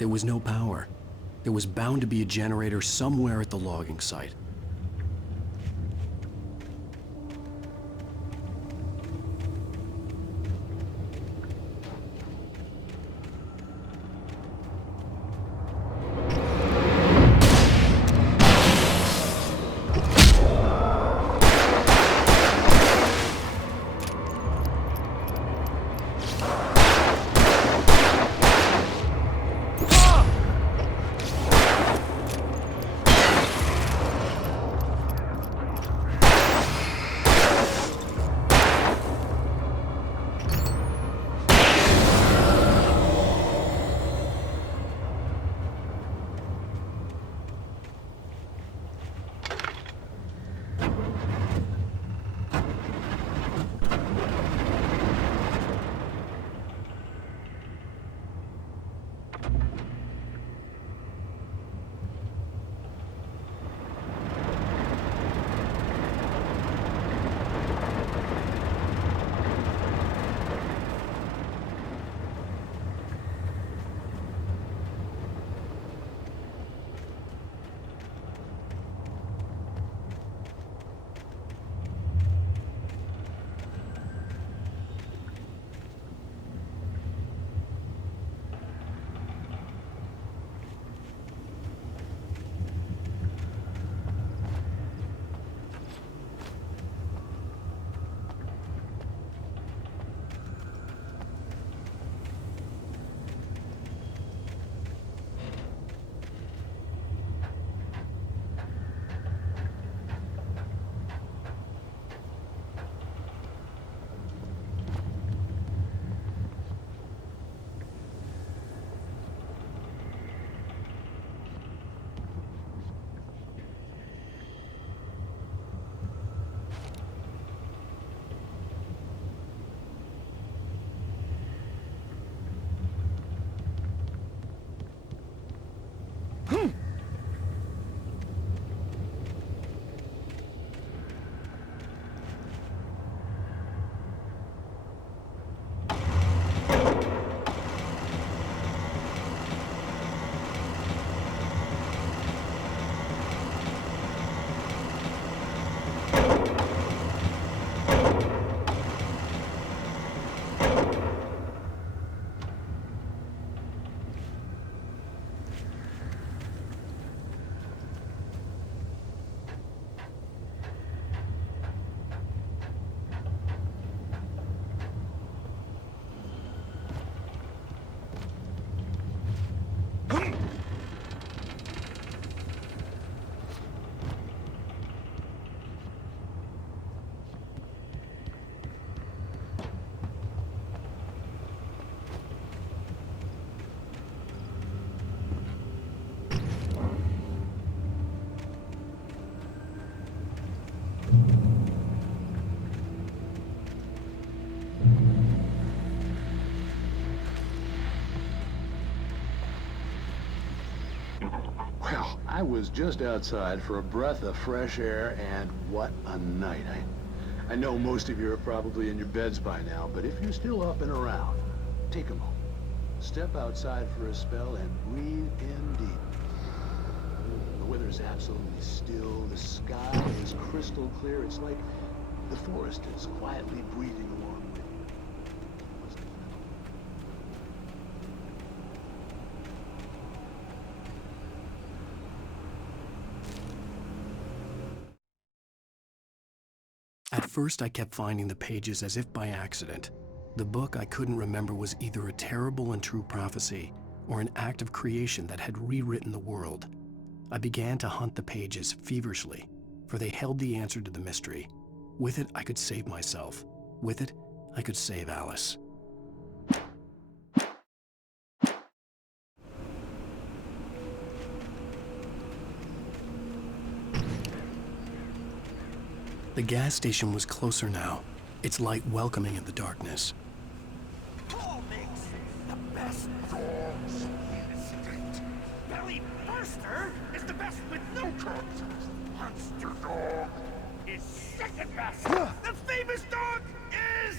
There was no power. There was bound to be a generator somewhere at the logging site. I was just outside for a breath of fresh air, and what a night. I know most of you are probably in your beds by now, but if you're still up and around, take a moment. Step outside for a spell and breathe in deep. The weather's absolutely still. The sky is crystal clear. It's like the forest is quietly breathing along with you. At first, I kept finding the pages as if by accident. The book I couldn't remember was either a terrible and true prophecy or an act of creation that had rewritten the world. I began to hunt the pages feverishly, for they held the answer to the mystery. With it, I could save myself. With it, I could save Alice. The gas station was closer now, its light welcoming in the darkness. Paul makes the best dogs in the street. Belly Burster is the best with no coat. Monster Dog is second best. The famous dog is...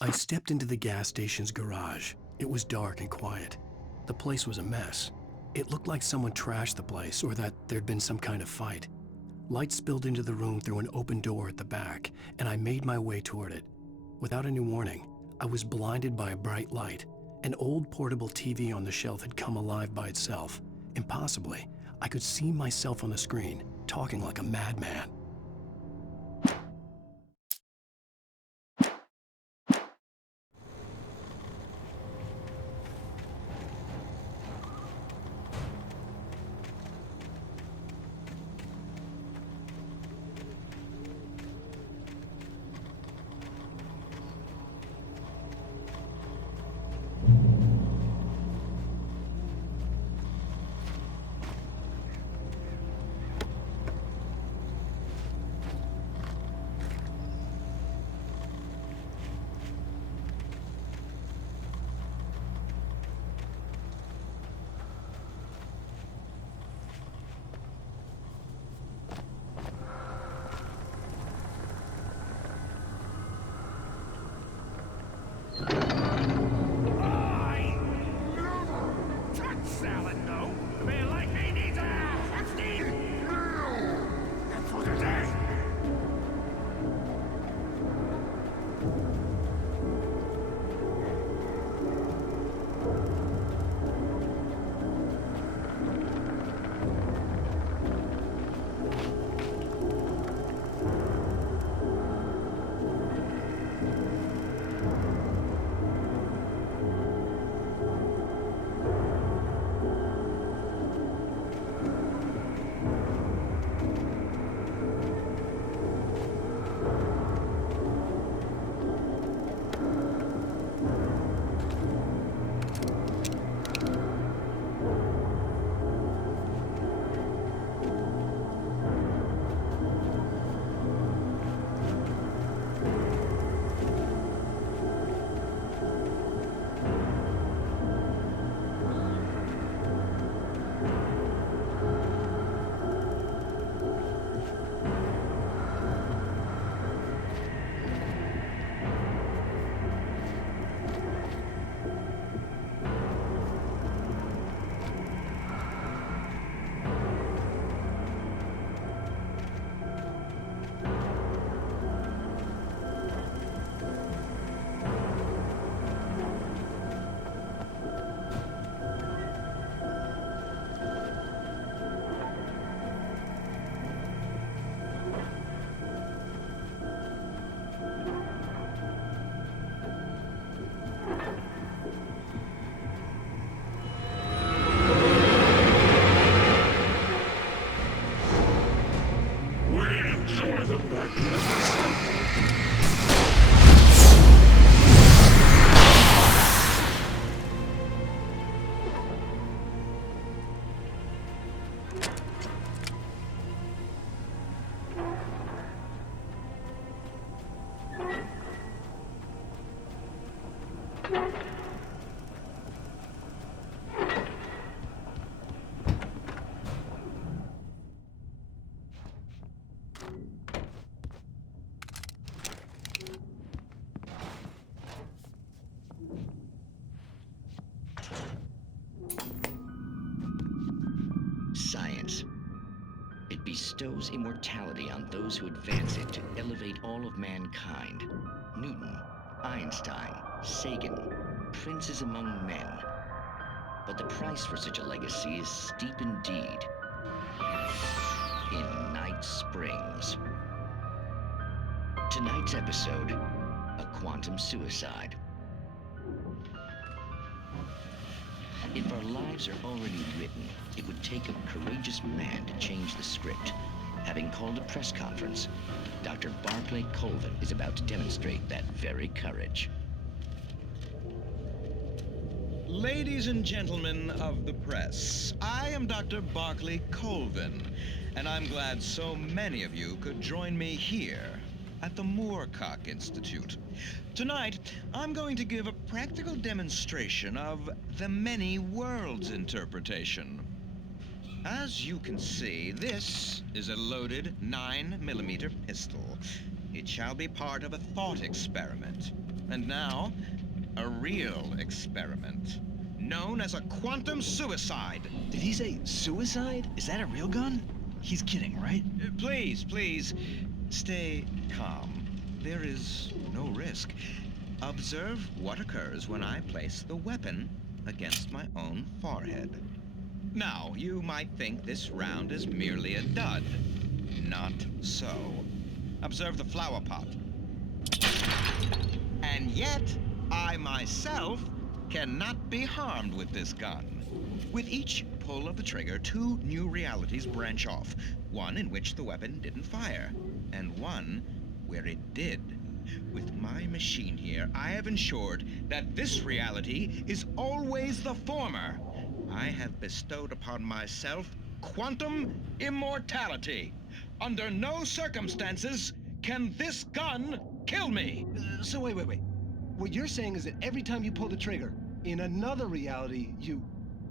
I stepped into the gas station's garage. It was dark and quiet. The place was a mess. It looked like someone trashed the place or that there'd been some kind of fight. Light spilled into the room through an open door at the back, and I made my way toward it. Without any warning, I was blinded by a bright light. An old portable TV on the shelf had come alive by itself. Impossibly, I could see myself on the screen, talking like a madman. Science. It bestows immortality on those who advance it to elevate all of mankind. Newton, Einstein, Sagan, princes among men. But the price for such a legacy is steep indeed. In Night Springs. Tonight's episode, a quantum suicide. If our lives are already written, it would take a courageous man to change the script. Having called a press conference, Dr. Barclay Colvin is about to demonstrate that very courage. Ladies and gentlemen of the press, I am Dr. Barclay Colvin, and I'm glad so many of you could join me here at the Moorcock Institute. Tonight, I'm going to give a practical demonstration of the many worlds interpretation. As you can see, this is a loaded 9mm pistol. It shall be part of a thought experiment. And now, a real experiment, known as a quantum suicide. Did he say suicide? Is that a real gun? He's kidding, right? Please, stay calm. There is no risk. Observe what occurs when I place the weapon against my own forehead. Now, you might think this round is merely a dud. Not so. Observe the flower pot. And yet, I myself cannot be harmed with this gun. With each pull of the trigger, two new realities branch off. One in which the weapon didn't fire, and one where it did. With my machine here, I have ensured that this reality is always the former. I have bestowed upon myself quantum immortality. Under no circumstances can this gun kill me. So wait. What you're saying is that every time you pull the trigger, in another reality, you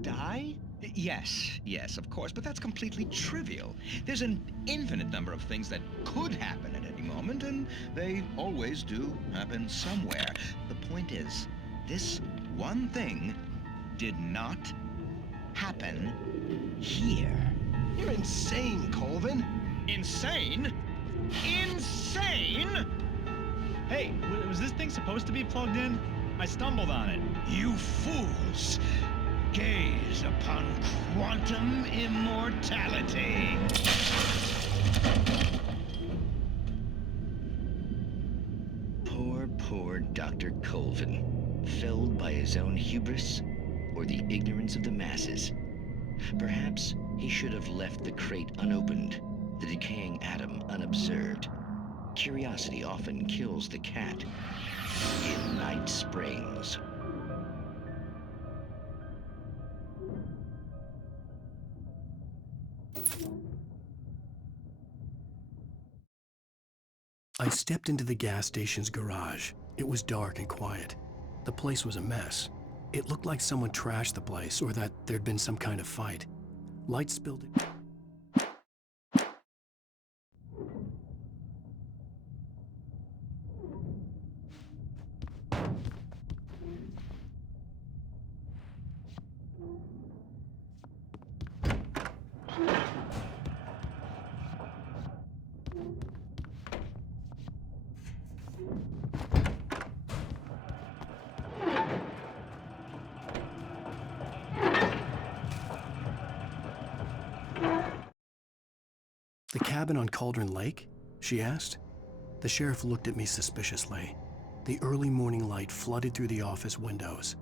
die? Yes, of course, but that's completely trivial. There's an infinite number of things that could happen at any moment, and they always do happen somewhere. The point is, this one thing did not happen here. You're insane, Colvin. Insane? Insane? Hey, was this thing supposed to be plugged in? I stumbled on it. You fools! Gaze upon quantum immortality. Poor Dr. Colvin, felled by his own hubris or the ignorance of the masses. Perhaps he should have left the crate unopened, the decaying atom unobserved. Curiosity often kills the cat. In Night Springs. I stepped into the gas station's garage. It was dark and quiet. The place was a mess. It looked like someone trashed the place or that there'd been some kind of fight. Light spilled it. The cabin on Cauldron Lake? She asked. The sheriff looked at me suspiciously. The early morning light flooded through the office windows.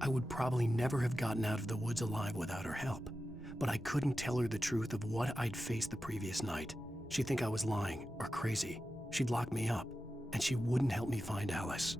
I would probably never have gotten out of the woods alive without her help, but I couldn't tell her the truth of what I'd faced the previous night. She'd think I was lying or crazy. She'd lock me up, and she wouldn't help me find Alice.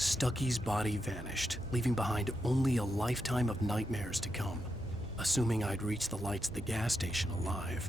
Stucky's body vanished, leaving behind only a lifetime of nightmares to come, assuming I'd reached the lights of the gas station alive.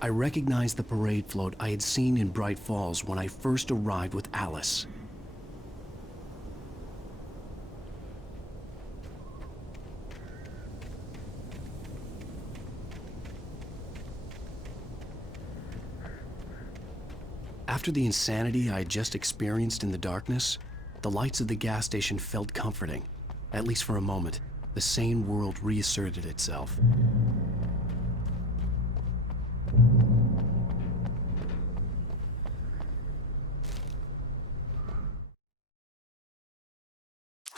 I recognized the parade float I had seen in Bright Falls when I first arrived with Alice. After the insanity I had just experienced in the darkness, the lights of the gas station felt comforting. At least for a moment, the sane world reasserted itself.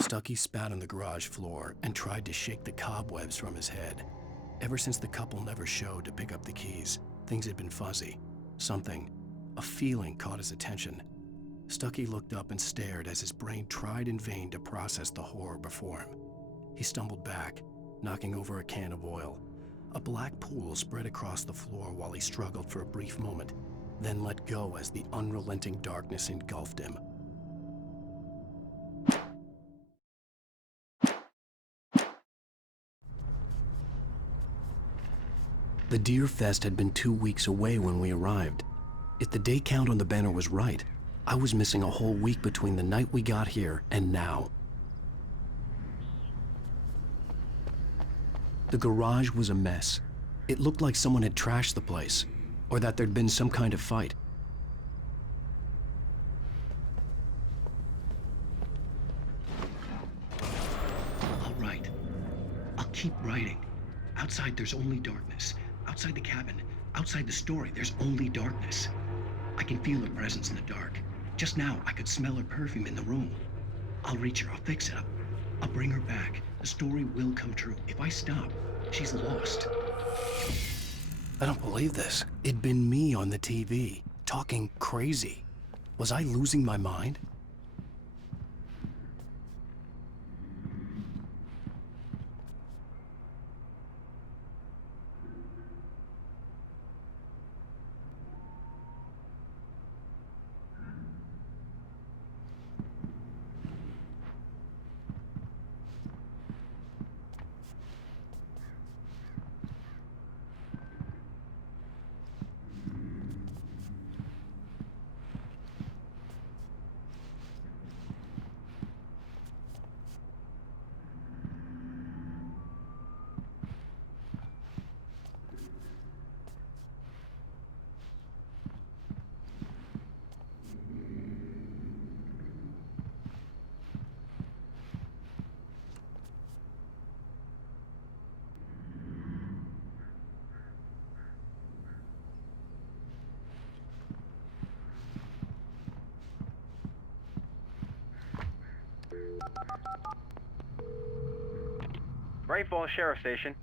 Stucky spat on the garage floor and tried to shake the cobwebs from his head. Ever since the couple never showed to pick up the keys, things had been fuzzy. Something, a feeling, caught his attention. Stucky looked up and stared as his brain tried in vain to process the horror before him. He stumbled back, knocking over a can of oil. A black pool spread across the floor while he struggled for a brief moment, then let go as the unrelenting darkness engulfed him. The Deer Fest had been 2 weeks away when we arrived. If the day count on the banner was right, I was missing a whole week between the night we got here and now. The garage was a mess. It looked like someone had trashed the place, or that there'd been some kind of fight. All right. I'll keep writing. Outside, there's only darkness. Outside the cabin, outside the story, there's only darkness. I can feel her presence in the dark. Just now, I could smell her perfume in the room. I'll reach her, I'll fix it up. I'll bring her back. The story will come true. If I stop, she's lost. I don't believe this. It'd been me on the TV, talking crazy. Was I losing my mind? Bright Falls Sheriff Station.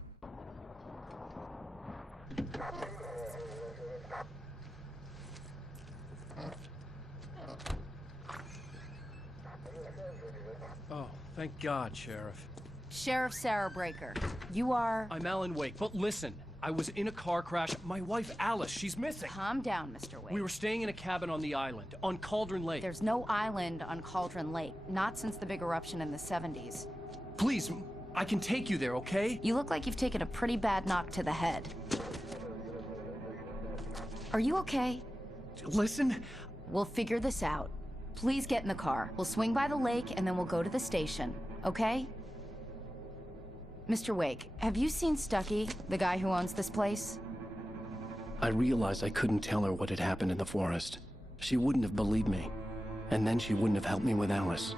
Oh, thank God, Sheriff. Sheriff Sarah Breaker. You are... I'm Alan Wake, but listen, I was in a car crash. My wife, Alice, she's missing. Calm down, Mr. Wake. We were staying in a cabin on the island, on Cauldron Lake. There's no island on Cauldron Lake, not since the big eruption in the 70s. Please, I can take you there, okay? You look like you've taken a pretty bad knock to the head. Are you okay? Listen. We'll figure this out. Please get in the car. We'll swing by the lake and then we'll go to the station, okay? Mr. Wake, have you seen Stucky, the guy who owns this place? I realized I couldn't tell her what had happened in the forest. She wouldn't have believed me. And then she wouldn't have helped me with Alice.